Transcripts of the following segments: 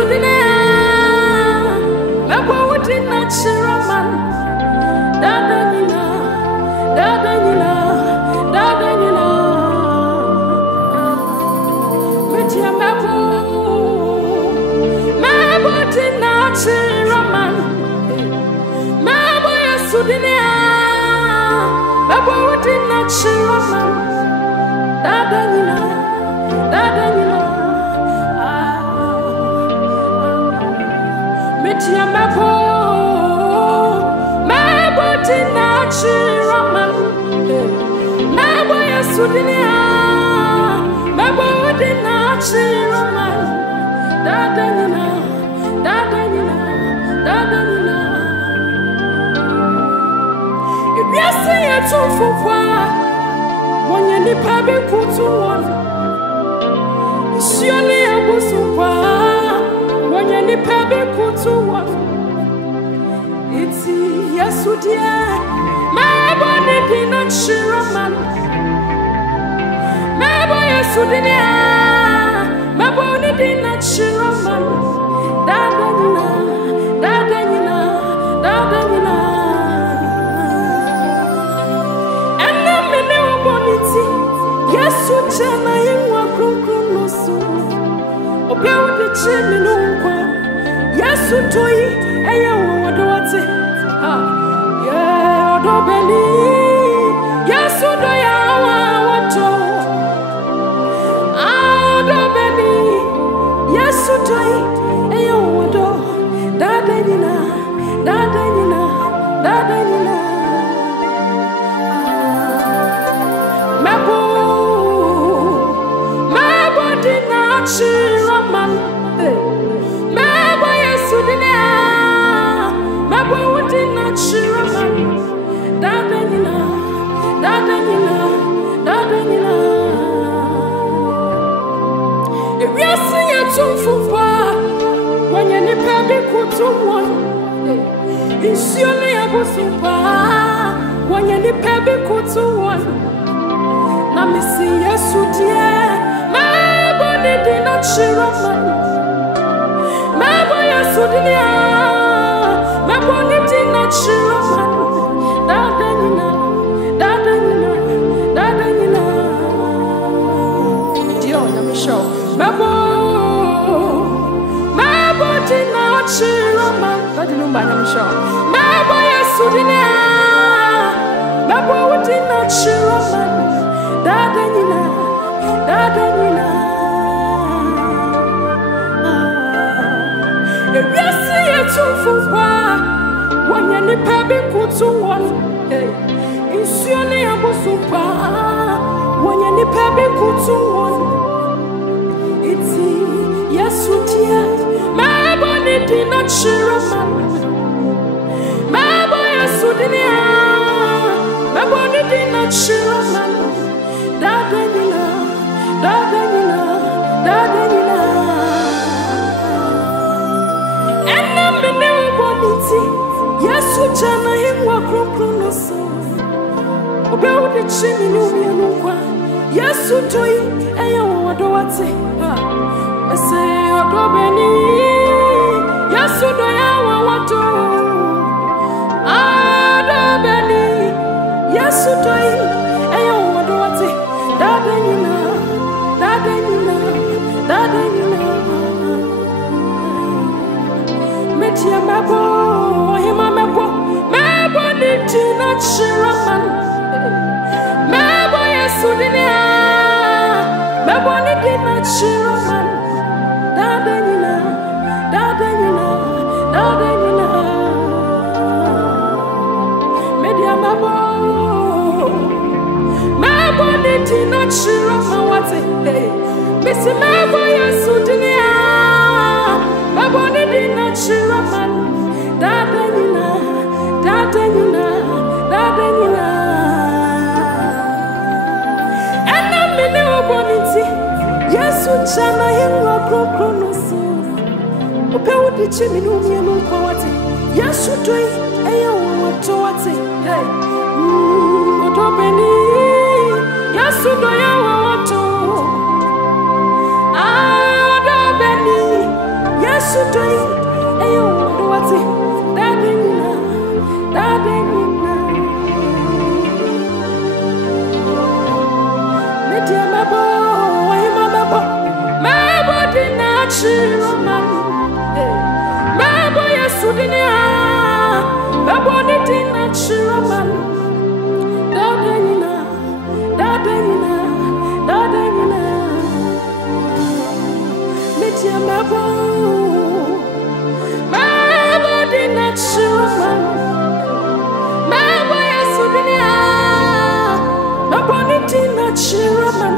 sudinea mebo udina chiraman dadanyina metia mebo udina chiraman mebo sudinea mebo udina chiraman dadanyina metia mebo udina chiraman mebo sudinea mebo udina chiraman dadanyina ebiase yetufukwa wonye nipa bi kutu won isiole abusukwa wonye nipa bi kutu won iti yesu die mebo udina chiraman mebo sudinea mebo udina chiraman dadanyina ena mene oboniti yesu chana yinwa kronkron no so obewo de chimi no nkwa yesu toyi eye wodowate odobeni yesu do ya wato odobeni yesu toyi eye wodo dadanyina mebo udina chiraman mebo sudinea mebo udina chiraman dadanyina ewiase yetumfufa wonye nipa bi kutu won isiole abusumpa wonye nipa bi kutu won na misi yesu die mebo udina chiraman mebo sudinea mebo udina chiraman dadanyina dio na misho mebo udina chiraman dadinumba na misho mebo sudinea mebo udina chiraman dadanyina ebiase yetufukwa wonye nipa bi kutu won isiole abusumpa wonye nipa bi kutu won iti yesu tie mebo udina chiraman mebo sudinea mebo udina chiraman dadanyina ena mene oboniti yesu chana himwa kronkron no so obewo de chimi ni umienu kwa yesu toyi eye wodowate ese odobeni yesu do ya wato adobeni yesu toyi eye wodowate dadanyina metia mebo hima mebo udina chiraman mebo sudinea mebo udina chiraman dadanyina media mebo udina chiraman wate misi mebo sudinea mebo udina chiraman dadanyina ena mene oboniti yesu chana himwa kronkron no so obewo de chimi no mienu kwa wate yesu toyi eye woto wate odobeni yesu do ya wato adobeni yesu chiraman. Mabo Yesu dinia. Mabo ni dina chiraman. Dadanina, dadanina, dadanina. Metia mabo. Mabo dina chiraman. Mabo Yesu dinia. Mabo ni dina chiraman.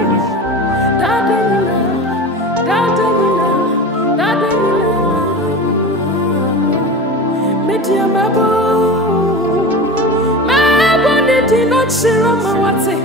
Dadanina, dadanina, dadanina. Metia mabo. Mabo ni dina chiraman wate.